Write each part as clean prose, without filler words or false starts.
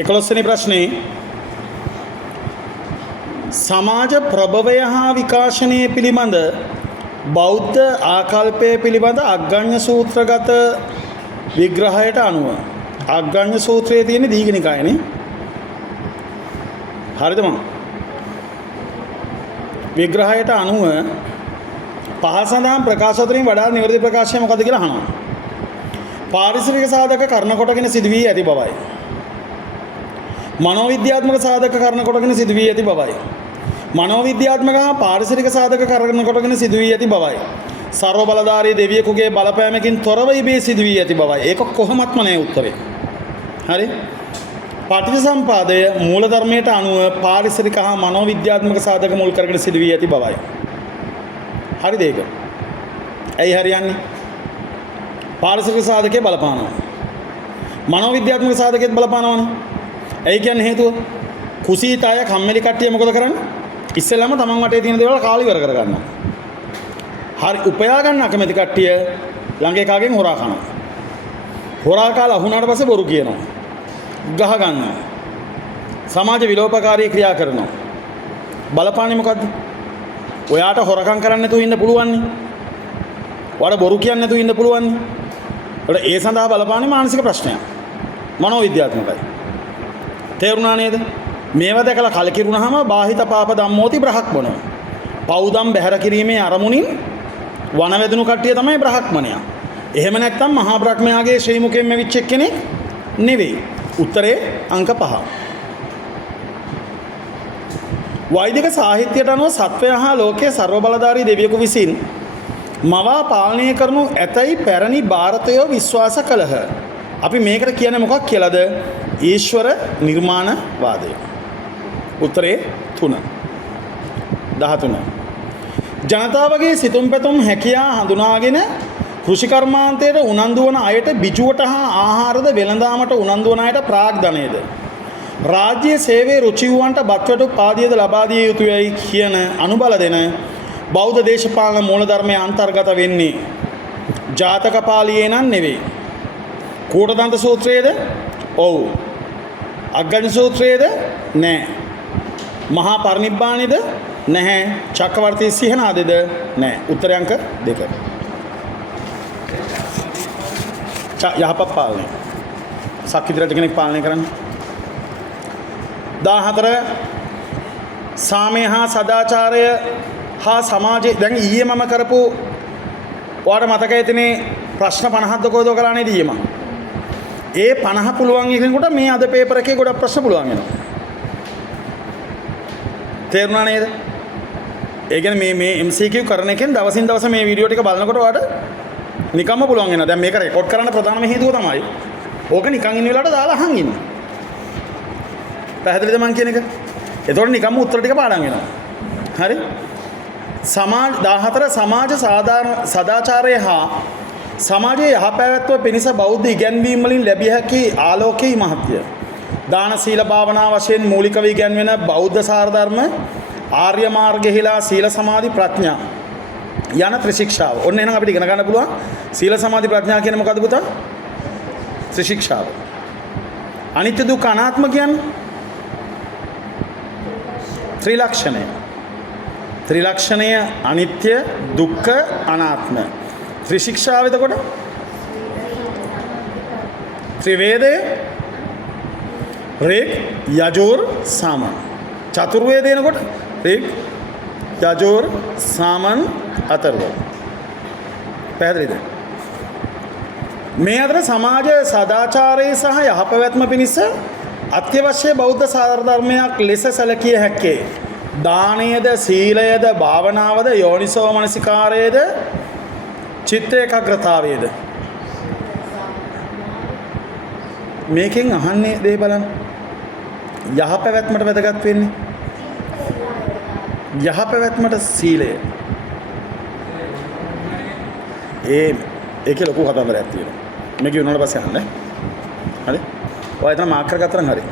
11 වෙනි ප්‍රශ්නේ සමාජ ප්‍රභවය හා විකාශනය පිළිබඳ බෞද්ධ ආකල්පය පිළිබඳ අග්ගඤ්ඤ සූත්‍රගත විග්‍රහයට අනුව අග්ගඤ්ඤ සූත්‍රයේ තියෙන දීඝනිකායනේ හරිද මම විග්‍රහයට අනුව පහසඳහන් ප්‍රකාශ අතරින් වඩා නිවැරදි ප්‍රකාශය මොකද කියලා අහනවා. පාරිසරික සාධක කරන කොටගෙන සිදු වී ඇති බවයි. මනෝවිද්‍යාත්මක සාධක කරන කොටගෙන සිදු වී ඇති බවයි. මනෝවිද්‍යාත්මක හා පාරිසරික සාධක කරන කොටගෙන සිදු වී ඇති බවයි. සර්ව බලධාරී දෙවියෙකුගේ බලපෑමකින් තොරව ඉබේ සිදු වී ඇති බවයි. ඒක කොහොමත්ම නෑ උත්තරේ. හරි? පටිච්චසමුපාදය මූල ධර්මයට අනුව පාරිසරික හා මනෝවිද්‍යාත්මක සාධක මුල් කරගෙන සිදු වී ඇති බවයි. හරිද ඒක? ඇයි හරියන්නේ? පාරිසරික සාධකයේ බලපානවා. මනෝවිද්‍යාත්මක සාධකයේත් බලපානවනේ. ඇයි කියන්නේ හේතුව? කුසීත අය කම්මැලි කට්ටිය මොකද කරන්නේ? ඉස්සෙල්ලාම තමන් වටේ තියෙන දේවල් කාලි ඉවර කර ගන්නවා. හරි උපයා ගන්න අකමැති කට්ටිය ළඟ එකාගෙන් හොරා කනවා. හොරා කාලා අහුණාට පස්සේ බොරු කියනවා. ගහ ගන්නවා. සමාජ විලෝපකාරී ක්‍රියා කරනවා. බලපාන්නේ මොකද්ද? ඔයාට හොරකම් කරන්න නැතුව ඉන්න පුළුවන් නේ. ඔයාට බොරු කියන්න නැතුව ඉන්න පුළුවන් නේ. ඒකට ඒ සඳහා බලපාන්නේ මානසික ප්‍රශ්නයක්. මනෝවිද්‍යාත්මකයි. තේරුණා නේද? මේවා දැකලා කලකිරුණාම බාහිත පාප ධම්මෝති බ්‍රහක්මනෝ. පවුදම් බැහැර කිරීමේ අරමුණින් වනවැදුණු කට්ටිය තමයි බ්‍රහක්මනයා. එහෙම නැත්නම් මහා බ්‍රහ්මයාගේ ශ්‍රී මුඛයෙන් මෙවිච්ච කෙනෙක් නෙවෙයි. උත්තරේ අංක 5. වෛදික සාහිත්‍යයට අනුව සත්වය හා ලෝකයේ ਸਰව බලධාරී දෙවියෙකු විසින් මවා පාලනය කරනු ඇතැයි පැරණි ಭಾರತයෝ විශ්වාස කළහ. අපි මේකට කියන්නේ මොකක් කියලාද? ඊශ්වර නිර්මාණවාදය. උත්තරේ 3. 13. ජනතාවගේ සිතුම් පැතුම් හැකියා හඳුනාගෙන කෘෂිකර්මාන්තයට උනන්දු වන අයට බිජුවට හා ආහාරද වෙළඳාමට උනන්දු වන අයට ප්‍රාග්ධනයද රාජ්‍ය සේවයේ රුචි වූවන්ට බත්වැටු පාදියද ලබා දිය යුතුයයි කියන අනුබල දෙන බෞද්ධ දේශපාලන මූලධර්මයේ අන්තර්ගත වෙන්නේ ජාතක පාළියේ නම් නෙවෙයි. කූටදන්ත සූත්‍රයේද? ඔව්. අග්ගඤ්ඤ සූත්‍රයේද? නෑ. මහා පරිනිබ්බාණයේද? නැහැ. චක්‍රවර්ති සිහනාදේද? නෑ. උත්තරය අංක 2. යහපත් පාලනය. සක්විති රජ කෙනෙක් පාලනය කරන්නේ. 14 සාමය හා සදාචාරය හා සමාජය. දැන් ඊයේ මම කරපු ඔයාලට මතක ඇතිනේ ප්‍රශ්න 50ක් දකෝද කරානේ ඊයේ මම. ඒ 50 පුළුවන් එකෙකුට මේ අද පේපර් එකේ ගොඩක් ප්‍රශ්න පුළුවන් වෙනවා. තේරුණා නේද? ඒ කියන්නේ මේ MCQ කරන එකෙන් දවසින් දවස මේ වීඩියෝ ටික බලනකොට ඔයාලට නිකම්ම පුළුවන් වෙනවා. දැන් මේක රෙකෝඩ් කරන්න ප්‍රධානම හේතුව තමයි ඕක නිකන් ඉන්න වෙලාවට දාලා අහන් ඉන්න. පැහැදිලිද මං කියන එක? එතකොට නිකම්ම උත්තර ටික පාඩම් වෙනවා. හරි? සමාජ 14 සමාජ සදාචාරය හා සමාජයේ යහපැවැත්ම පිණිස බෞද්ධ ඉගැන්වීම් වලින් ලැබිය හැකි ආලෝකයේ මහත්ය. දාන සීල භාවනා වශයෙන් මූලිකව ඉගැන්වෙන බෞද්ධ සාරධර්ම ආර්ය මාර්ගෙහිලා සීල සමාධි ප්‍රඥා යන ත්‍රිශික්ෂාව. ඔන්න එහෙනම් අපිට ඉගෙන ගන්න පුළුවන් සීල සමාධි ප්‍රඥා කියන්නේ මොකද්ද පුතා? ත්‍රිශික්ෂාව. අනිත්‍ය දුක්ඛ අනාත්ම කියන්නේ ත්‍රිලක්ෂණය. ත්‍රිලක්ෂණය අනිත්‍ය දුක්ඛ අනාත්ම. ත්‍රිශික්ෂාව එතකොට ත්‍රිවේදය ඍක් යජුර් සාම. චතුර්වේදය එනකොට ඍක් යජුර් සාමන් අතර්ව. පැහැදිලිද? මේ අතර සමාජ සදාචාරයේ සහ යහපැවැත්ම පිණිස අත්‍යවශ්‍ය බෞද්ධ සාරධර්මයක් ලෙස සැලකිය හැක්කේ දානයද සීලයද භාවනාවද යෝනිසෝ මනසිකාරයේද චිත්ත ඒකාග්‍රතාවයේද. මේකෙන් අහන්නේ දේ බලන්න. යහපැවැත්මට වැදගත් වෙන්නේ යහපැවැත්මට සීලය. ඒකේ ලොකු කතාවරයක් තියෙනවා. මේක උනාට පස්සේ අහන්න. හරි? ඔය එතන මාක් කරගත්තා නම් හරි.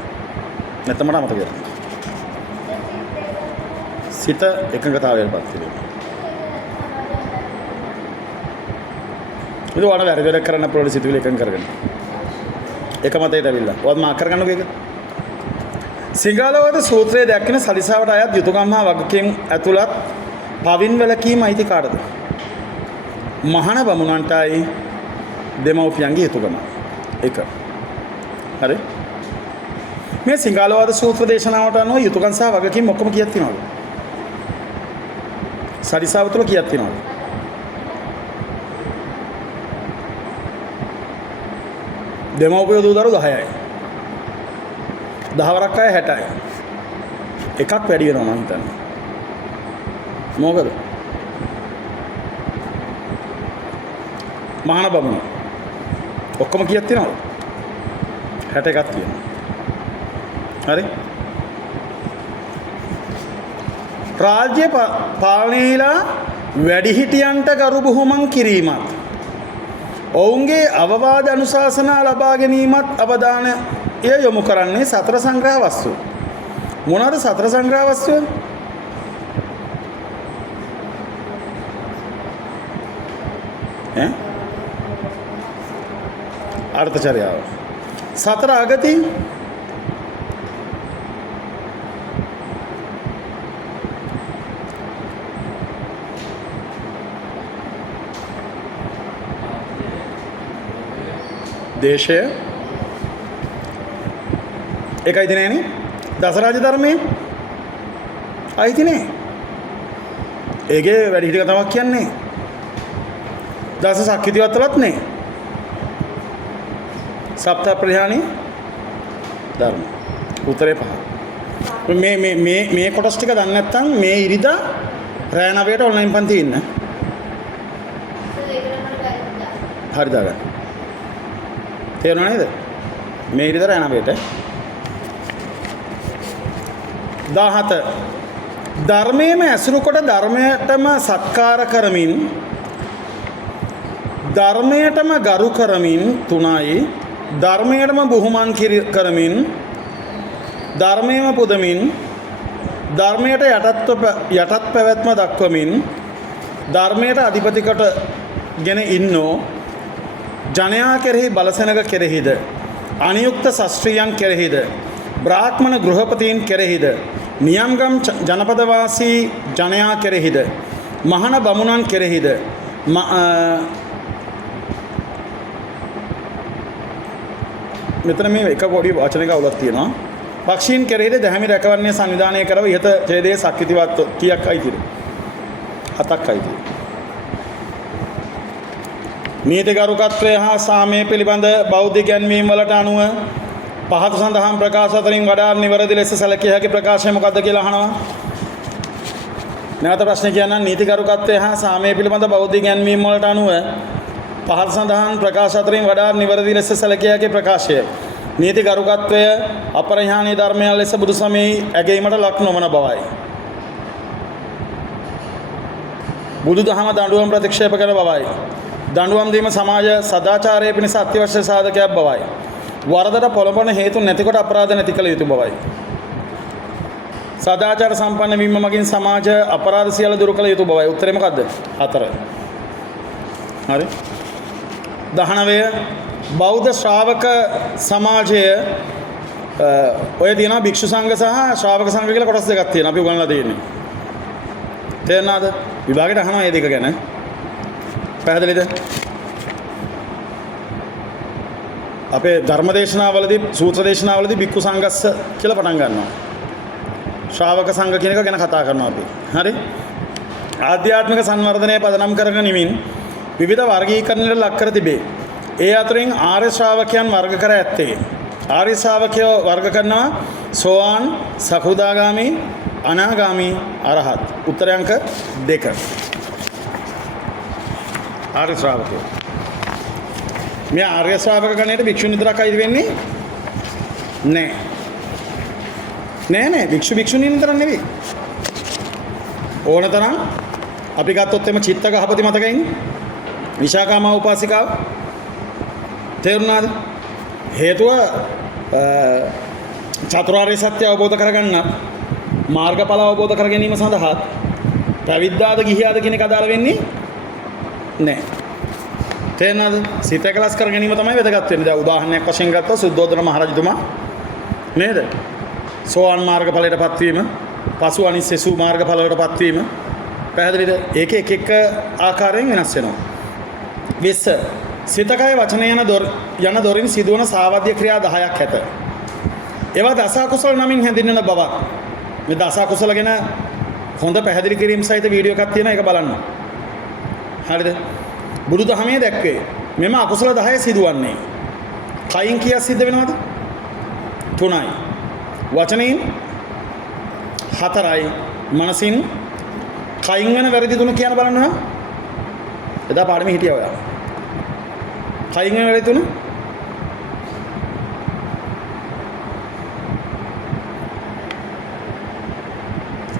නැත්නම් මට අමතක වෙනවා. සිත එකඟතාවයටපත් වෙනවා. ඒක වඩා වැඩ කරන්න පුළුවන් සිතුවිලි එකඟ කරගන්න. එක මතයට ඇවිල්ලා. ඔයත් මාක් කරගන්නකෝ ඒක. සිංහලවද සූත්‍රයේ දැක්වෙන සලිසාවට අයත් යුතුයකම් හා වගකීම් ඇතුළත් පවින් වැළකීම අයිති කාටද? මහාන බමුණන්ටයි දෙමව්පියන්ගේ යුතුයකම. එක. හරි? මේ සිංහලවද සූත්‍ර දේශනාවට අනුව යුතුයකම් සහ වගකීම් ඔක්කොම කීයක් තියෙනවද? සලිසාව තුළ කීයක් තියෙනවද? දෙමව්පියෝ දූ දරුවෝ 10යි. 10 වරක් අය 60යි. එකක් වැඩි වෙනවා මම හිතන්නේ. මොකද? මහාන බමුණ. ඔක්කොම කීයක් තියෙනවද? 61ක් තියෙනවා. හරි? රාජ්‍ය පාලනයලා වැඩිහිටියන්ට ගරු බුහුමන් කිරීමත් ඔවුන්ගේ අවවාද අනුශාසනා ලබා ගැනීමත් අවධානය යොමු කරන්නේ සතර සංග්‍රහ වස්තු. මොනවාද සතර සංග්‍රහ වස්තුව? අර්ථචර්යාව. සතර අගති, දේශය, ඒක අයිති නෑනේ. දසරාජ ධර්මයේ අයිති නෑ. ඒකේ වැඩිහිටි කතාවක් කියන්නේ දස සක්විතිවත්වලත් නෑ. සප්ත ප්‍රධානී ධර්ම. උත්තරේ 5. මේ කොටස් ටික දන්නේ නැත්නම් මේ ඉරිදා රෑ 9ට ඔන්ලයින් පන්ති ඉන්න. හරි දාගන්න. තේරුණා නේද? මේ ඉරිදා රෑ 9ට 17 ධර්මයේම ඇසුරු කොට ධර්මයටම සත්කාර කරමින් ධර්මයටම ගරු කරමින් 3යි ධර්මයටම බුහුමන් කරමින් ධර්මයේම පුදමින් ධර්මයට යටත් පැවැත්ම දක්වමින් ධර්මයට අධිපති කොටගෙන ඉන්නෝ ජනයා කෙරෙහි බලසෙනග කෙරෙහිද අනියුක්ත ශාස්ත්‍රීයන් කෙරෙහිද බ්‍රාහ්මණ ගෘහපතීන් කෙරෙහිද නියම්ගම් ජනපදවාසී ජනයා කෙරෙහිද මහාන බමුණන් කෙරෙහිද මෙතන මේ එක පොඩි වචනයක අවුලක් තියෙනවා. පක්ෂීන් කෙරෙහිද දැහැමි රැකවරණය සංවිධානය කරව ඉහත ඡේදයේ සක්විතිවත් කීයක් අයිතිද? 7ක් අයිතිද? නීතිගරුකත්වය හා සාමය පිළිබඳ බෞද්ධ ඉගැන්වීම් වලට අනුව පහත සඳහන් ප්‍රකාශ අතරින් වඩා නිවැරදි ලෙස සැලකිය හැකි ප්‍රකාශය මොකක්ද කියලා අහනවා. නැවත ප්‍රශ්නේ කියන්නම්. නීතිගරුකත්වය හා සාමය පිළිබඳ බෞද්ධ ඉගැන්වීම් වලට අනුව පහත සඳහන් ප්‍රකාශ අතරින් වඩා නිවැරදි ලෙස සැලකිය හැකි ප්‍රකාශය. නීතිගරුකත්වය අපරිහානීය ධර්මයන් ලෙස බුදු සමයේ ඇගීමට ලක් නොවන බවයි. බුදුදහම දඬුවම් ප්‍රතික්ෂේප කරන බවයි. දඬුවම් දීම සමාජ සදාචාරයේ පිණිස අත්‍යවශ්‍ය සාධකයක් බවයි. වරදට පොළඹන හේතු නැතිකොට අපරාධ නැති කළ යුතු බවයි. සදාචාර සම්පන්න වීම මගින් සමාජ අපරාධ සියල්ල දුරු කළ යුතු බවයි. උත්තරේ මොකද්ද? 4. හරි. 19 බෞද්ධ ශ්‍රාවක සමාජය ඔය තියෙනවා භික්ෂු සංඝ සහ ශ්‍රාවක සංඝ කියලා කොටස් දෙකක් තියෙනවා. අපි උගන්ලා තියෙන්නේ. තේරෙනවද? විභාගයට අහනවා මේ දෙක ගැන. පැහැදිලිද? අපේ ධර්ම දේශනාවලදී සූත්‍ර දේශනාවලදී භික්ඛු සංඝස්ස කියලා පටන් ගන්නවා. ශ්‍රාවක සංඝ කියන එක ගැන කතා කරනවා අපි. හරි? ආධ්‍යාත්මික සංවර්ධනය පදනම් කරගනිමින් විවිධ වර්ගීකරණයට ලක් කර තිබේ. ඒ අතරින් ආර්ය ශ්‍රාවකයන් වර්ග කර ඇත්තේ. ආර්ය ශ්‍රාවකයෝ වර්ග කරනවා සෝවාන්, සකෘදාගාමි, අනාගාමි, අරහත්. උත්තරය අංක 2. ආර්ය ශ්‍රාවකයෝ. මේ ආර්ය ශ්‍රාවක ගණයට භික්ෂුන් විතරක් අයිති වෙන්නේ නෑ. භික්ෂුණීන් විතර නෙවෙයි. ඕනතරම් අපි ගත්තොත් එම චිත්ත ගහපති මතකයින් විශාකාමා උපාසිකාව තේරුණාද? හේතුව චතුරාර්ය සත්‍ය අවබෝධ කරගන්න මාර්ගඵල අවබෝධ කර ගැනීම සඳහා පැවිද්දාද ගිහියාද කියන එක අදාළ වෙන්නේ නෑ. තේරෙනවද? සිත එකලස් කර ගැනීම තමයි වැදගත් වෙන්නේ. දැන් උදාහරණයක් වශයෙන් ගත්තොත් සුද්ධෝදන මහරජතුමා නේද? සෝවාන් මාර්ගඵලයට පත්වීම, පසු අනිත් සෙසු මාර්ගඵලයට පත්වීම පැහැදිලිද? ඒක එක ආකාරයෙන් වෙනස් වෙනවා. 20 සිතකය වචනය යන දොරින් සිදුවන සාවද්‍ය ක්‍රියා 10ක් ඇත. ඒවා දස අකුසල නමින් හැඳින්වෙන බවක්. මේ දස අකුසල ගැන හොඳ පැහැදිලි කිරීම සහිත වීඩියෝ එකක් තියෙනවා, ඒක බලන්න. හරිද? බුදුදහමේ දැක්වේ මෙම අකුසල 10 සිදුවන්නේ කයින් කීයක් සිද්ධ වෙනවද? 3යි. වචනයෙන් 4යි. මනසින් කයින් වෙන වැරදි 3 කියන බලන්න. එදා පාඩමේ හිටියා ඔයා. කයින් වෙන වැරදි 3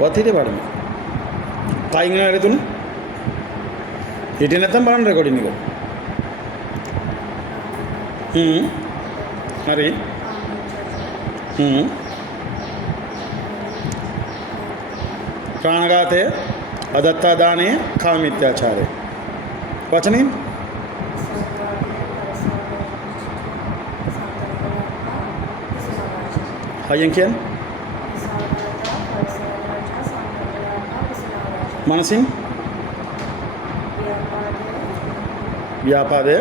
වතිරේ පාඩමේ. කයින් වෙන වැරදි 3 හිටියේ නැත්නම් බලන්න රෙකෝඩින් එක. හරි. ප්‍රාණඝාතය, අදත්තා දානය, කාම මිත්‍යාචාරය. වචනෙන් හයියෙන් කියන්නේ. මනසින් ව්‍යාපාදය,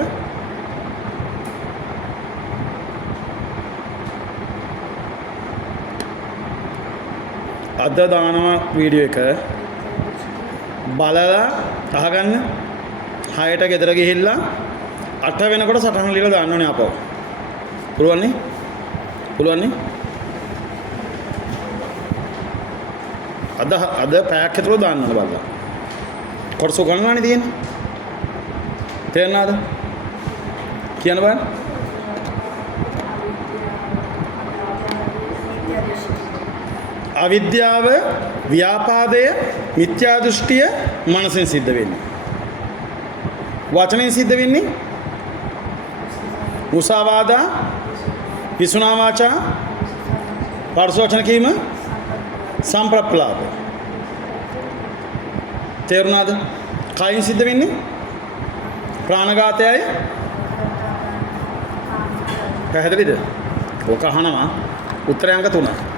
අද දානවා වීඩියෝ එක බලලා අහගන්න. 6ට ගෙදර ගිහිල්ලා 8 වෙනකොට සටහන ලියලා දාන්න ඕනේ අපව. පුළුවන් නේ? පුළුවන් නේ? අද පැයක් ඇතුළත දාන්න ඕනේ බලලා. කොටස ගණනානේ තියෙන්නේ. තේරෙනවද? කියන්න බලන්න. අවිද්‍යාව, ව්‍යාපාදය, මිත්‍යා දෘෂ්ටිය මනසෙන් සිද්ධ වෙන්නේ. වචනෙන් සිද්ධ වෙන්නේ මුසාවාදා, විසුනා වාචා, පරස වචන කීම, සම්ප්‍රප්ලාප. තේරුණාද? කයින් සිද්ධ වෙන්නේ ප්‍රාණඝාතයයි. පැහැදිලිද? ඔක අහනවා උත්තරයන්ක 3.